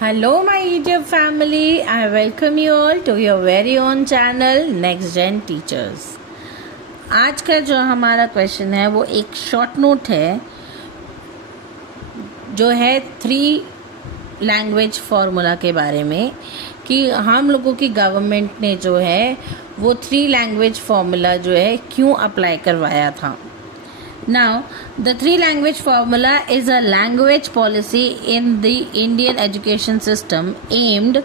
Hello, my YouTube family. I welcome you all to your very own channel Next Gen Teachers. आज का जो हमारा question है वो एक शॉर्ट नोट है जो है 3 लैंग्वेज फार्मूला के बारे में कि हम लोगों की गवर्नमेंट ने जो है वो 3 लैंग्वेज फार्मूला जो है क्यों अप्लाई करवाया था. Now, the 3 language formula is a language policy in the Indian education system aimed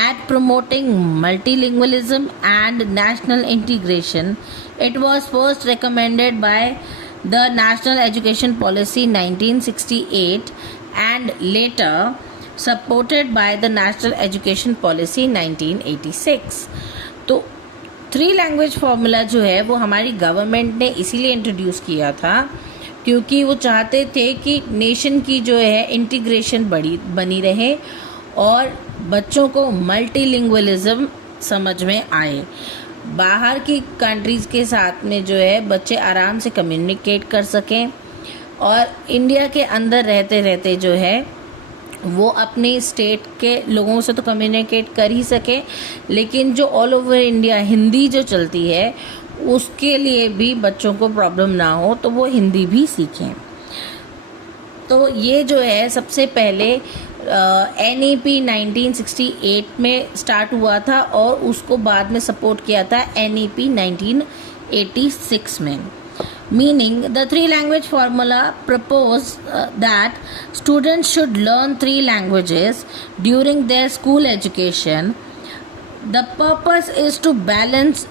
at promoting multilingualism and national integration. It was first recommended by the National Education Policy 1968 and later supported by the National Education Policy 1986. तो 3 language formula जो है वो हमारी government ने इसीलिए introduce किया था क्योंकि वो चाहते थे कि नेशन की जो है इंटीग्रेशन बनी रहे और बच्चों को मल्टीलिंगुअलिज्म समझ में आए. बाहर की कंट्रीज़ के साथ में जो है बच्चे आराम से कम्युनिकेट कर सकें और इंडिया के अंदर रहते रहते जो है वो अपनी स्टेट के लोगों से तो कम्युनिकेट कर ही सके, लेकिन जो ऑल ओवर इंडिया हिंदी जो चलती है उसके लिए भी बच्चों को प्रॉब्लम ना हो तो वो हिंदी भी सीखें. तो ये जो है सबसे पहले NEP 1968 में स्टार्ट हुआ था और उसको बाद में सपोर्ट किया था NEP 1986 में. Meaning, the 3 language formula proposed that students should learn 3 languages during their school education. The purpose is to balance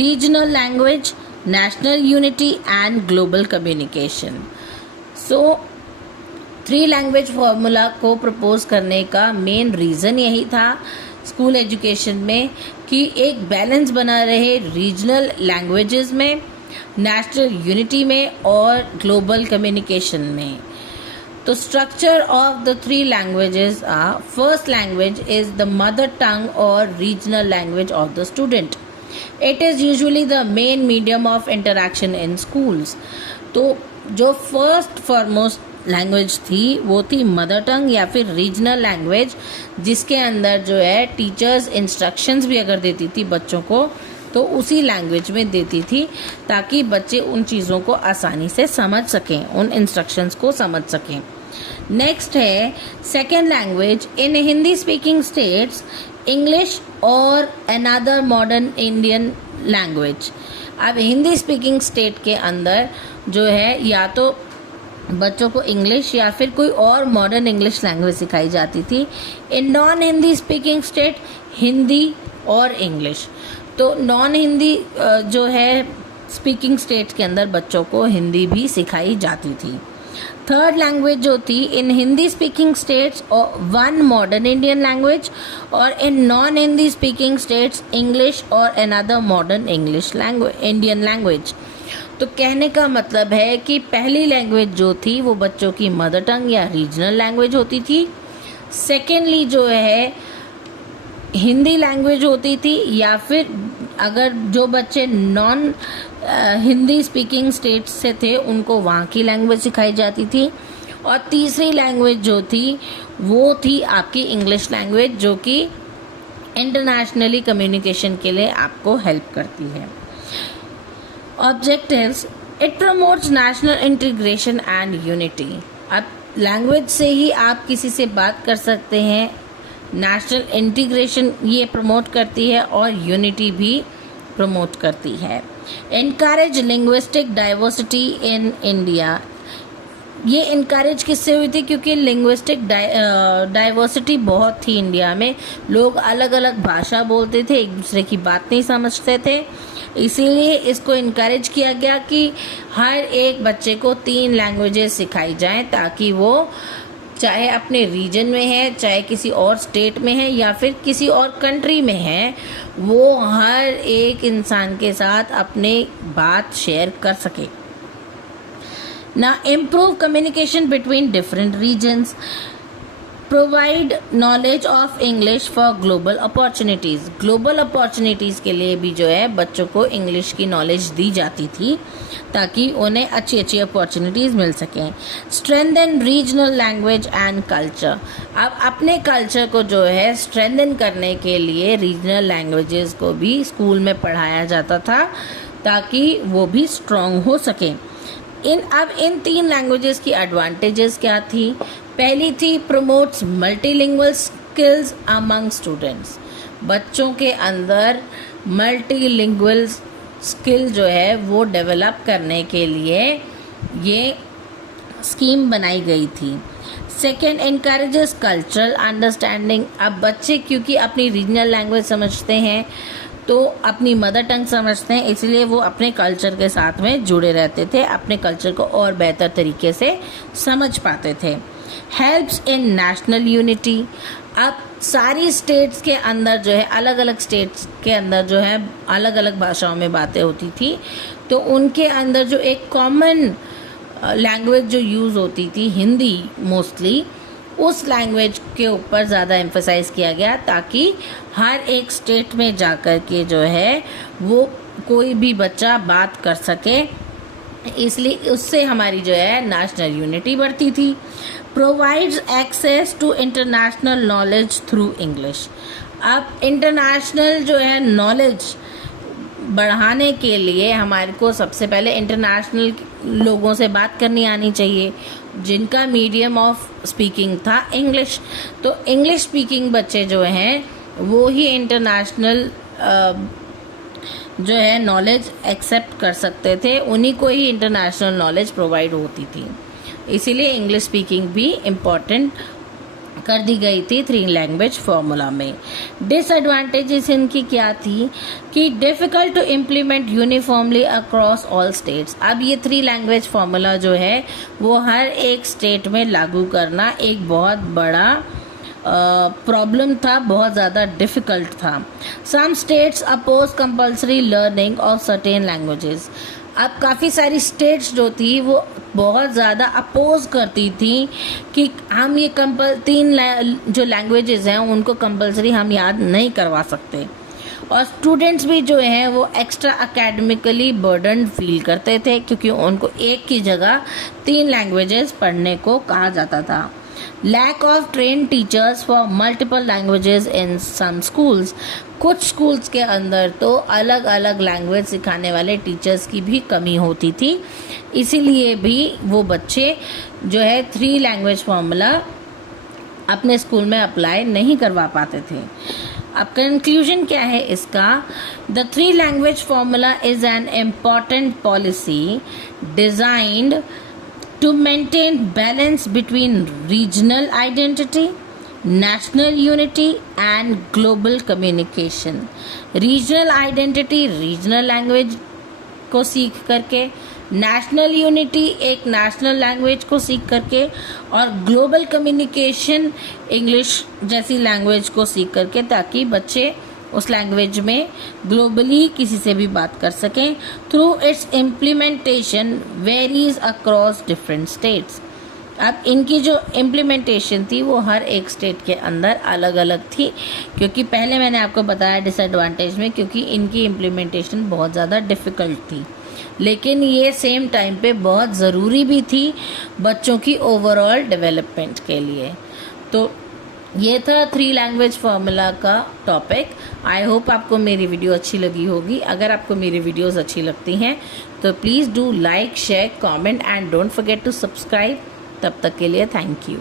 regional language, national unity and global communication. So, 3 language formula को propose करने का main reason यही था school education में कि एक balance बना रहे रीजनल लैंग्वेजेस में, नेशनल यूनिटी में और ग्लोबल कम्युनिकेशन में. तो structure of the 3 languages are: first language is the mother tongue और regional language of the student. It is usually the main medium of interaction in schools. तो जो first foremost language थी वो थी mother tongue या फिर regional language, जिसके अंदर जो है टीचर्स इंस्ट्रक्शंस भी अगर देती थी बच्चों को तो उसी लैंग्वेज में देती थी ताकि बच्चे उन चीज़ों को आसानी से समझ सकें, उन इंस्ट्रक्शंस को समझ सकें. नेक्स्ट है second language in Hindi speaking states, English और अनदर मॉडर्न इंडियन लैंग्वेज. अब हिंदी स्पीकिंग स्टेट के अंदर जो है या तो बच्चों को इंग्लिश या फिर कोई और मॉडर्न इंग्लिश लैंग्वेज सिखाई जाती थी. इन non Hindi speaking state Hindi और इंग्लिश. तो नॉन हिंदी जो है स्पीकिंग स्टेट के अंदर बच्चों को हिंदी भी सिखाई जाती थी. थर्ड लैंग्वेज जो थी इन हिंदी स्पीकिंग स्टेट्स और 1 मॉडर्न इंडियन लैंग्वेज और in non Hindi speaking states English और another modern English Indian language. तो कहने का मतलब है कि पहली लैंग्वेज जो थी वो बच्चों की मदर टंग या रीजनल लैंग्वेज होती थी. सेकेंडली जो है हिंदी लैंग्वेज होती थी या फिर अगर जो बच्चे नॉन हिंदी स्पीकिंग स्टेट्स से थे उनको वहाँ की लैंग्वेज सिखाई जाती थी. और तीसरी लैंग्वेज जो थी वो थी आपकी इंग्लिश लैंग्वेज, जो कि इंटरनेशनली कम्युनिकेशन के लिए आपको हेल्प करती है. Objectives: it promotes national integration and unity. अब लैंग्वेज से ही आप किसी से बात कर सकते हैं, नेशनल इंटीग्रेशन ये प्रमोट करती है और यूनिटी भी प्रमोट करती है. Encourage linguistic diversity in India. ये इनकरेज किससे हुई थी? क्योंकि लिंग्विस्टिक डाइवर्सिटी बहुत थी इंडिया में. लोग अलग अलग भाषा बोलते थे, एक दूसरे की बात नहीं समझते थे, इसीलिए इसको इनकरेज किया गया कि हर एक बच्चे को 3 लैंग्वेजेस सिखाई जाएं ताकि वो चाहे अपने रीजन में है, चाहे किसी और स्टेट में है या फिर किसी और कंट्री में है, वो हर एक इंसान के साथ अपने बात शेयर कर सके. ना improve communication between different regions. Provide knowledge of English for global opportunities. Global opportunities के लिए भी जो है बच्चों को इंग्लिश की नॉलेज दी जाती थी ताकि उन्हें अच्छी अच्छी अपॉर्चुनिटीज़ मिल सकें। Strengthen regional language and culture. अब अपने कल्चर को जो है स्ट्रेंथन करने के लिए रीजनल लैंग्वेजेस को भी स्कूल में पढ़ाया जाता था ताकि वो भी स्ट्रॉन्ग हो सकें। इन 3 लैंग्वेजेस की एडवांटेजेस क्या थी? पहली थी promotes multilingual skills among students. बच्चों के अंदर मल्टीलिंगुअल स्किल जो है वो डेवलप करने के लिए ये स्कीम बनाई गई थी। Second, encourages cultural understanding. अब बच्चे क्योंकि अपनी रीजनल लैंग्वेज समझते हैं तो अपनी मदर टंग समझते हैं, इसलिए वो अपने कल्चर के साथ में जुड़े रहते थे, अपने कल्चर को और बेहतर तरीके से समझ पाते थे। Helps in national unity. अब सारी स्टेट्स के अंदर जो है अलग अलग स्टेट्स के अंदर जो है अलग अलग भाषाओं में बातें होती थी, तो उनके अंदर जो एक कॉमन लैंग्वेज जो यूज़ होती थी, हिंदी मोस्टली, उस लैंग्वेज के ऊपर ज़्यादा एम्फसाइज़ किया गया ताकि हर एक स्टेट में जाकर के जो है वो कोई भी बच्चा बात कर सके, इसलिए उससे हमारी जो है नेशनल यूनिटी बढ़ती थी। Provides access to international knowledge through English. अब इंटरनेशनल जो है नॉलेज बढ़ाने के लिए हमारे को सबसे पहले इंटरनेशनल लोगों से बात करनी आनी चाहिए जिनका मीडियम ऑफ स्पीकिंग था इंग्लिश। तो इंग्लिश स्पीकिंग बच्चे जो हैं वो ही इंटरनेशनल जो है नॉलेज एक्सेप्ट कर सकते थे, उन्हीं को ही इंटरनेशनल नॉलेज प्रोवाइड होती थी, इसीलिए इंग्लिश स्पीकिंग भी इम्पॉर्टेंट कर दी गई थी 3 लैंग्वेज फार्मूला में। डिसएडवांटेजेस इनकी क्या थी कि difficult to implement uniformly across all states. अब ये 3 लैंग्वेज फार्मूला जो है वो हर एक स्टेट में लागू करना एक बहुत बड़ा प्रॉब्लम था, बहुत ज़्यादा डिफ़िकल्ट था। Some states oppose compulsory learning of certain languages. अब काफ़ी सारी स्टेट्स जो थी वो बहुत ज़्यादा अपोज करती थी कि हम ये 3 जो लैंग्वेजेस हैं उनको कंपलसरी हम याद नहीं करवा सकते, और स्टूडेंट्स भी जो हैं वो एक्स्ट्रा एकेडमिकली बर्डन फील करते थे क्योंकि उनको एक की जगह 3 लैंग्वेजेस पढ़ने को कहा जाता था। Lack of train teachers for multiple languages in some schools. कुछ स्कूल्स के अंदर तो अलग अलग लैंग्वेज सिखाने वाले टीचर्स की भी कमी होती थी, इसीलिए भी वो बच्चे जो है 3 लैंग्वेज फार्मूला अपने स्कूल में अप्लाई नहीं करवा पाते थे। अब कंक्लूजन क्या है इसका? The 3 language formula is an important policy designed to maintain balance between regional identity, national unity and global communication. Regional identity regional language को सीख करके, नेशनल यूनिटी एक नेशनल लैंग्वेज को सीख करके, और ग्लोबल कम्युनिकेशन इंग्लिश जैसी लैंग्वेज को सीख करके, ताकि बच्चे उस लैंग्वेज में ग्लोबली किसी से भी बात कर सकें। Through it's implementation varies across different states. अब इनकी जो इम्प्लीमेंटेशन थी वो हर एक स्टेट के अंदर अलग अलग थी, क्योंकि पहले मैंने आपको बताया डिसएडवांटेज में, क्योंकि इनकी इम्प्लीमेंटेशन बहुत ज़्यादा डिफ़िकल्ट थी, लेकिन ये सेम टाइम पे बहुत ज़रूरी भी थी बच्चों की ओवरऑल डेवलपमेंट के लिए। तो ये था 3 लैंग्वेज फार्मूला का टॉपिक। आई होप आपको मेरी वीडियो अच्छी लगी होगी। अगर आपको मेरी वीडियोस अच्छी लगती हैं तो please do like, share, comment and don't forget to subscribe. तब तक के लिए थैंक यू।